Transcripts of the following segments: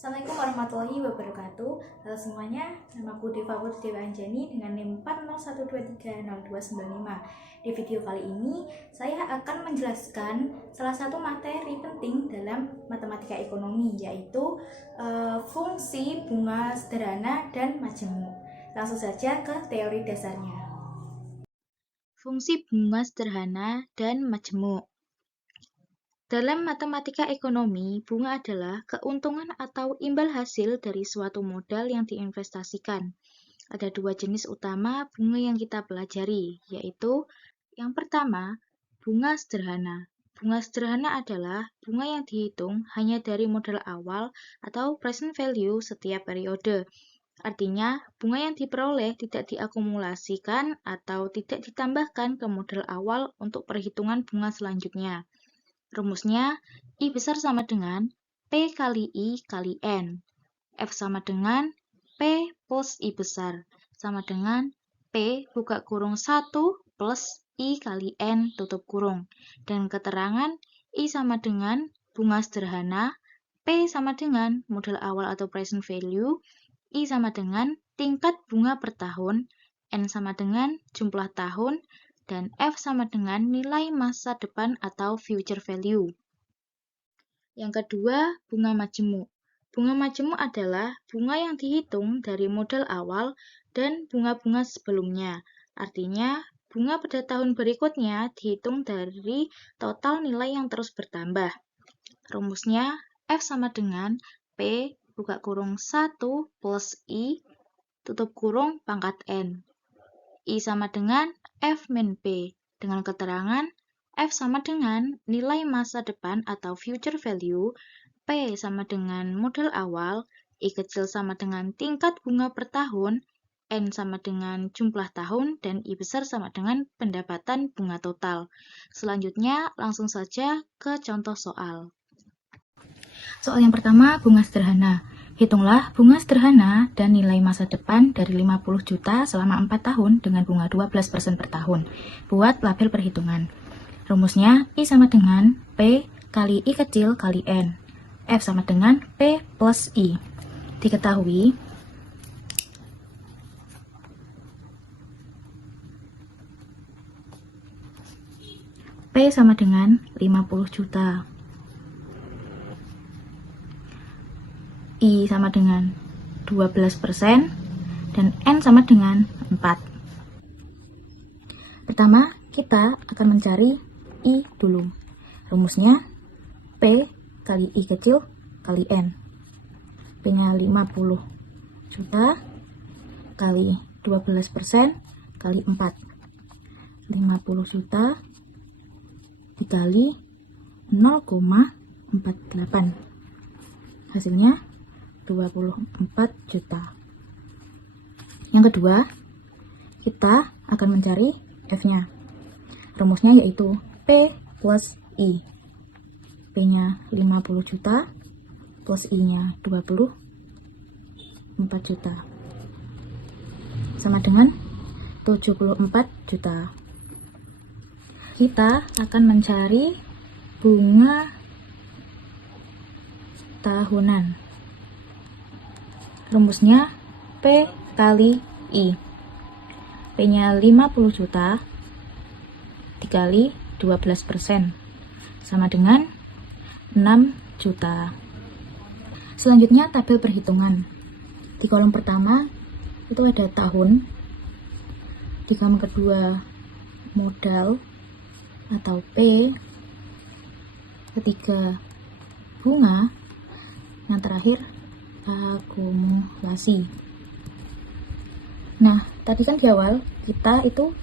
Assalamualaikum warahmatullahi wabarakatuh. Halo semuanya, namaku Deva Putri Dewa Anjani dengan NIM 401230295. Di video kali ini, saya akan menjelaskan salah satu materi penting dalam matematika ekonomi, yaitu fungsi bunga sederhana dan majemuk. Langsung saja ke teori dasarnya. Fungsi bunga sederhana dan majemuk. Dalam matematika ekonomi, bunga adalah keuntungan atau imbal hasil dari suatu modal yang diinvestasikan. Ada dua jenis utama bunga yang kita pelajari, yaitu yang pertama, bunga sederhana. Bunga sederhana adalah bunga yang dihitung hanya dari modal awal atau present value setiap periode. Artinya, bunga yang diperoleh tidak diakumulasikan atau tidak ditambahkan ke modal awal untuk perhitungan bunga selanjutnya. Rumusnya, I besar sama dengan P kali I kali N. F sama dengan P plus I besar, sama dengan P buka kurung 1 plus I kali N tutup kurung. Dan keterangan I sama dengan bunga sederhana, P sama dengan modal awal atau present value, I sama dengan tingkat bunga per tahun, N sama dengan jumlah tahun, dan F sama dengan nilai masa depan atau future value. Yang kedua, bunga majemuk. Bunga majemuk adalah bunga yang dihitung dari modal awal dan bunga-bunga sebelumnya. Artinya, bunga pada tahun berikutnya dihitung dari total nilai yang terus bertambah. Rumusnya, F sama dengan P buka kurung 1 plus I tutup kurung pangkat N. I sama dengan F min P, dengan keterangan F sama dengan nilai masa depan atau future value, P sama dengan modal awal, I kecil sama dengan tingkat bunga per tahun, N sama dengan jumlah tahun, dan I besar sama dengan pendapatan bunga total. Selanjutnya, langsung saja ke contoh soal. Soal yang pertama, bunga sederhana. Hitunglah bunga sederhana dan nilai masa depan dari 50 juta selama 4 tahun dengan bunga 12% per tahun. Buat label perhitungan. Rumusnya, I sama dengan P kali I kecil kali N. F sama dengan P plus I. Diketahui, P sama dengan 50 juta. I sama dengan 12% dan N sama dengan 4. Pertama, kita akan mencari I dulu. Rumusnya P kali I kecil kali N. P-nya 50 juta kali 12% kali 4. 50 juta dikali 0,48. Hasilnya 24 juta. Yang kedua, kita akan mencari F-nya. Rumusnya yaitu P plus I. P-nya 50 juta plus I-nya 24 juta. Sama dengan 74 juta. Kita akan mencari bunga tahunan. Rumusnya P kali I. P-nya 50 juta dikali 12%. Sama dengan 6 juta. Selanjutnya tabel perhitungan. Di kolom pertama itu ada tahun. Di kolom kedua modal atau P. Ketiga bunga. Yang terakhir akumulasi. Nah, tadi kan di awal kita itu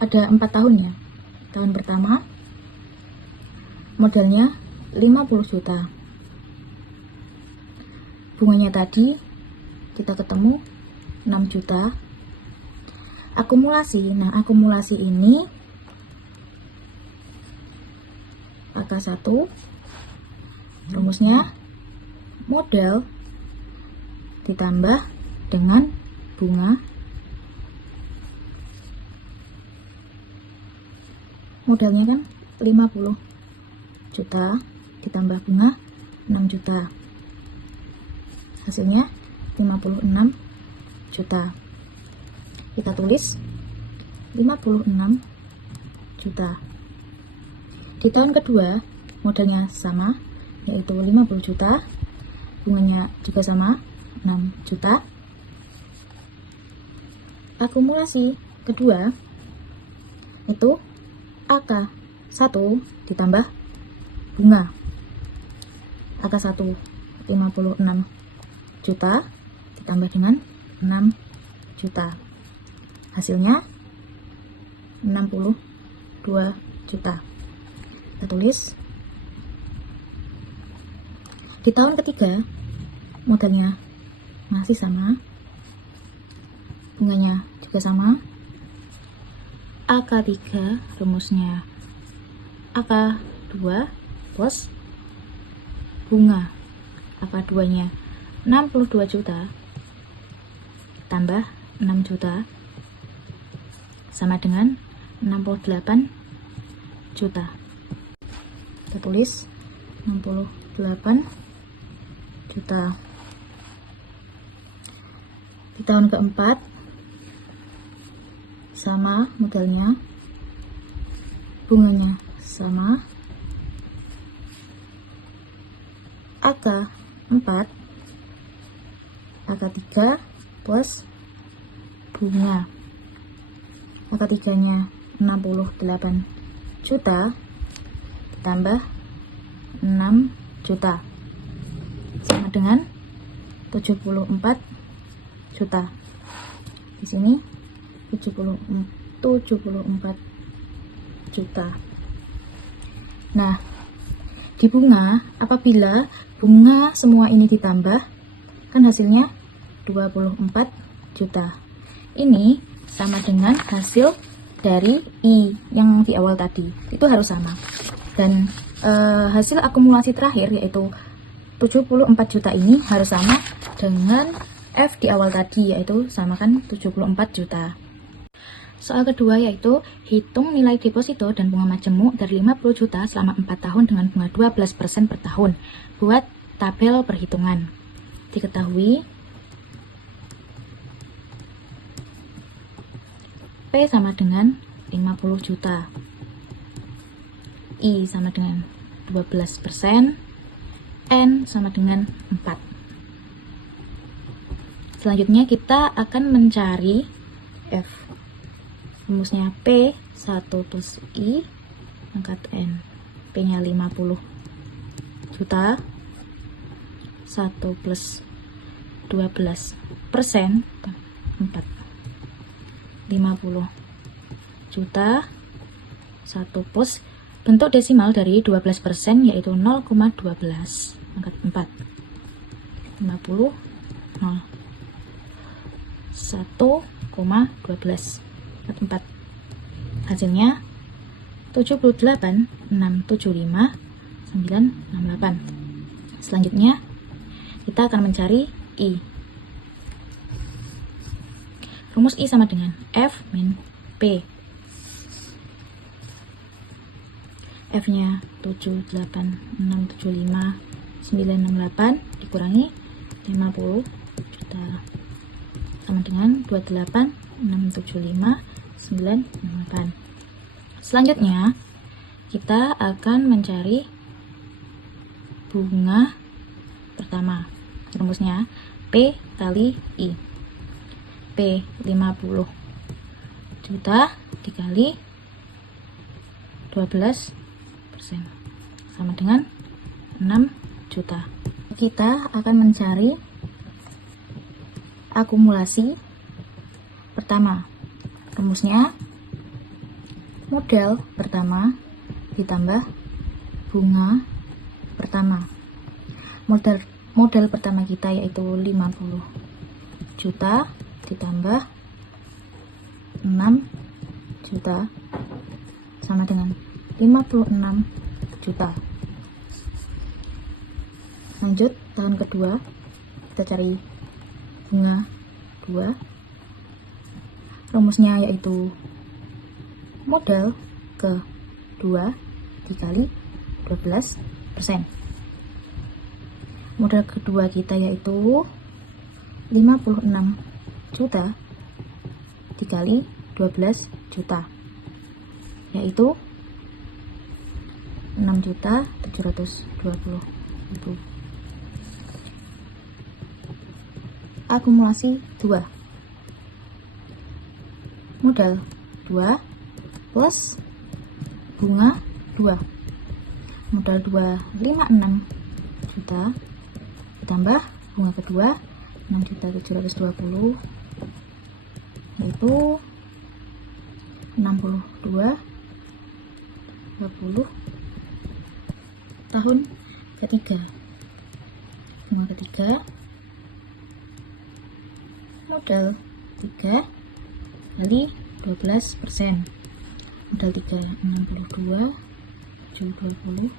ada 4 tahun ya. Tahun pertama modalnya 50 juta. Bunganya tadi kita ketemu 6 juta. Akumulasi. Nah, akumulasi ini angka 1. Rumusnya modal ditambah dengan bunga. Modalnya kan 50 juta ditambah bunga 6 juta. Hasilnya 56 juta. Kita tulis 56 juta. Di tahun kedua modalnya sama, yaitu 50 juta. Bunganya juga sama, 6 juta. Akumulasi kedua itu AK1 ditambah bunga. AK1 56 juta ditambah dengan 6 juta. Hasilnya 62 juta. Kita tulis. Di tahun ketiga modalnya masih sama, bunganya juga sama. AK3 rumusnya AK2 plus bunga. AK2 nya 62 juta tambah 6 juta sama dengan 68 juta. Kita tulis 68 juta. Di tahun keempat sama modalnya, bunganya sama. AK4 AK3 plus bunga. AK3 nya 68 juta ditambah 6 juta sama dengan 74 juta. Di sini 74 juta. Nah, di bunga, apabila bunga semua ini ditambah, kan hasilnya 24 juta. Ini sama dengan hasil dari I yang di awal tadi. Itu harus sama. Dan hasil akumulasi terakhir yaitu 74 juta ini harus sama dengan F di awal tadi, yaitu samakan 74 juta. Soal kedua yaitu hitung nilai deposito dan bunga majemuk dari 50 juta selama 4 tahun dengan bunga 12% per tahun. Buat tabel perhitungan. Diketahui P sama dengan 50 juta. I sama dengan 12%. N sama dengan 4. Selanjutnya kita akan mencari F. Rumusnya P1 plus I pangkat N. P nya 50 juta. 1 plus 12% 4. 50 juta. 1 plus bentuk desimal dari 12% yaitu 0,12 pangkat 4. 50 0 1,12 4. Hasilnya 78 675 968. Selanjutnya kita akan mencari I. Rumus I sama dengan F min P. F nya 78 675 968 dikurangi 50 juta sama dengan 28 675 968. Selanjutnya kita akan mencari bunga pertama. Rumusnya P kali I. P 50 juta dikali 12% sama dengan 6 juta. Kita akan mencari akumulasi pertama. Rumusnya modal pertama ditambah bunga pertama. Modal pertama kita yaitu 50 juta ditambah 6 juta sama dengan 56 juta. Lanjut tahun kedua, kita cari bunga 2. Rumusnya yaitu modal ke 2 dikali 12%. Modal kedua kita yaitu 56 juta dikali 12 juta, yaitu 6.720.000. Akumulasi 2. Modal 2 plus bunga 2. Modal 2 56 juta ditambah bunga kedua 6.720, yaitu 62,20 tahun ketiga. Bunga ketiga modal 3 kali 12%. Modal 3 62,20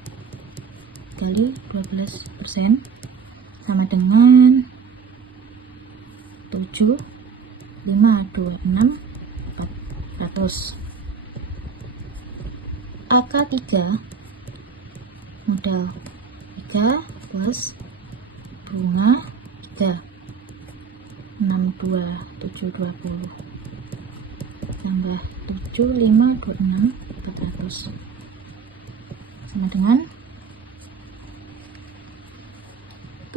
kali 12% sama dengan 7.526.400. AK3 modal 3 plus bunga 3 6.2720 tambah 7.526.400 sama dengan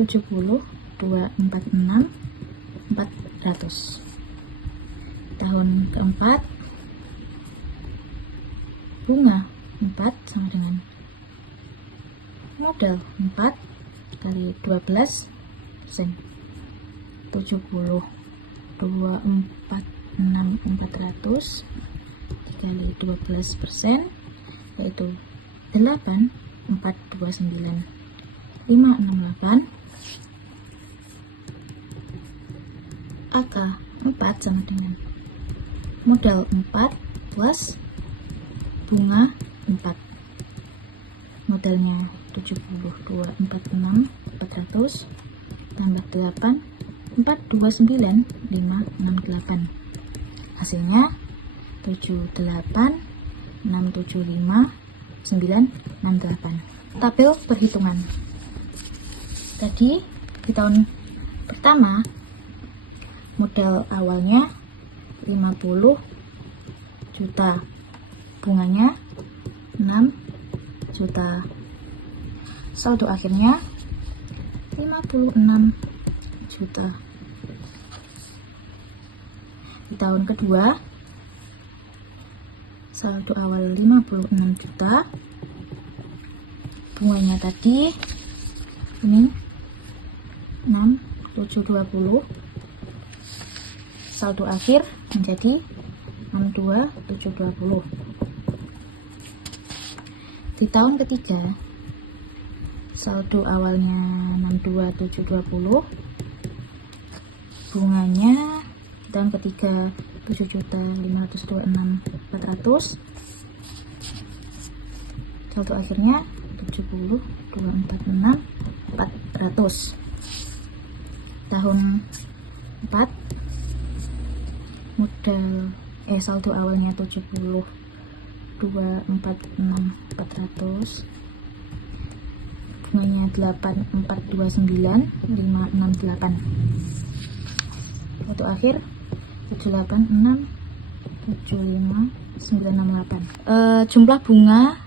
70.246.400. Tahun keempat bunga 4 sama dengan modal 4 kali 12%, 70.246.400 dikali 12%, yaitu 8.429.568. AK 4 sama dengan modal 4 plus bunga 4. Modalnya 70.246.400 tambah 8 429.568. Hasilnya 78.675.968. Tabel perhitungan. Tadi di tahun pertama modal awalnya 50 juta, bunganya 6 juta, saldo akhirnya 56 juta. Di tahun kedua saldo awal 56 juta, bunganya tadi ini 6.720, saldo akhir menjadi 6.720. Di tahun ketiga saldo awalnya 6.720, bunganya di tahun ketiga 7.526.400, saldo akhirnya 70.246.400. Tahun 4 modal saldo awalnya 70.246.400, bunganya 8.429.568, saldo akhir 786.75968. Jumlah bunga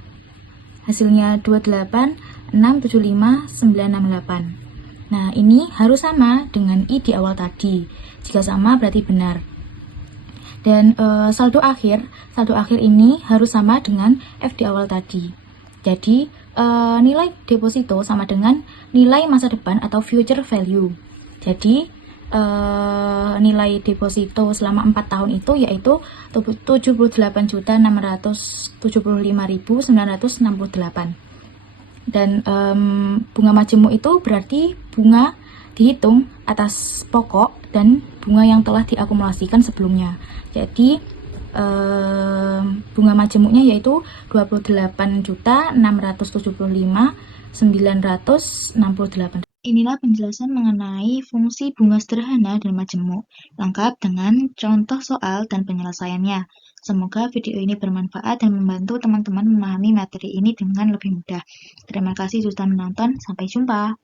hasilnya 28.675.968. Nah, ini harus sama dengan I di awal tadi. Jika sama berarti benar. Dan saldo akhir ini harus sama dengan F di awal tadi. Jadi nilai deposito sama dengan nilai masa depan atau future value. Jadi nilai deposito selama 4 tahun itu yaitu 78.675.968. Dan bunga majemuk itu berarti bunga dihitung atas pokok dan bunga yang telah diakumulasikan sebelumnya. Jadi bunga majemuknya yaitu 28.675.968. Inilah penjelasan mengenai fungsi bunga sederhana dan majemuk, lengkap dengan contoh soal dan penyelesaiannya. Semoga video ini bermanfaat dan membantu teman-teman memahami materi ini dengan lebih mudah. Terima kasih sudah menonton, sampai jumpa.